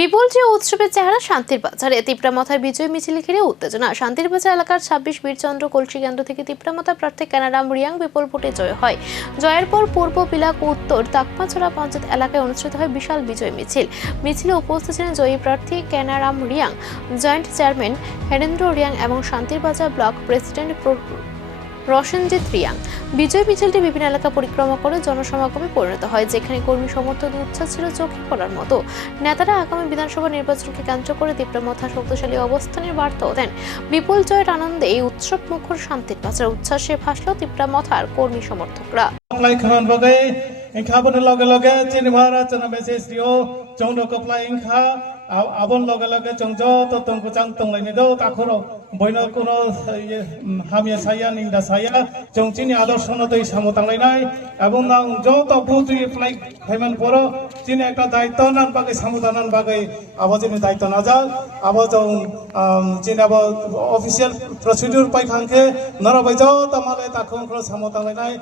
বিপুল যে উৎসবের চেহারা শান্তির বাজারে তিপ্রামথায় বিজয় মিছিল ঘিরে উত্তেজনা। শান্তির বাজার এলাকার ২৬ বীরচন্দ্র কলসি কেন্দ্র থেকে তিপ্রামথা প্রার্থী কানারাম রিয়াং বিপুল ভোটে জয় হয়। জয়ের পর পূর্ব বিলাক ও উত্তর তাকমাছড়া পঞ্চায়েত এলাকায় অনুষ্ঠিত হয় বিশাল বিজয় মিছিল। মিছিলে উপস্থিত ছিলেন জয়ী প্রার্থী কানারাম রিয়াং, জয়েন্ট চেয়ারম্যান হেরেন্দ্র রিয়াং এবং শান্তির বাজার ব্লক প্রেসিডেন্ট রোশনজিৎ রিয়াং। বিজয় মিছিলটি বিভিন্ন এলাকা পরিক্রমা করে জনসমাগমে পরিণত হয়, যেখানে কর্মী সমর্থকদের উচ্ছ্বাস ছিল চোখে পড়ার মতো। নেতারা আগামী বিধানসভা নির্বাচনকে কেন্দ্র করে তিপ্রামথা শক্তিশালী অবস্থানের বার্তাও দেন। বিপুল জয়ের আনন্দে এই উৎসব মুখর শান্তির বাজার উচ্ছ্বাসে ভাসল তিপ্রামথার কর্মী সমর্থকরা। abon loge loge chongjo to tongku chang tonglai do takhoro boino kono hamia saya ninda saya chongchini adorshono dei samotanglai nai ebong nang jo to buti apply khaiman poro chini ekta daitto nan bagai samotanan bagai abo jini daitto naja abo jong chini abo official procedure pai khangke nara bai jo to malai takhong kro samotanglai nai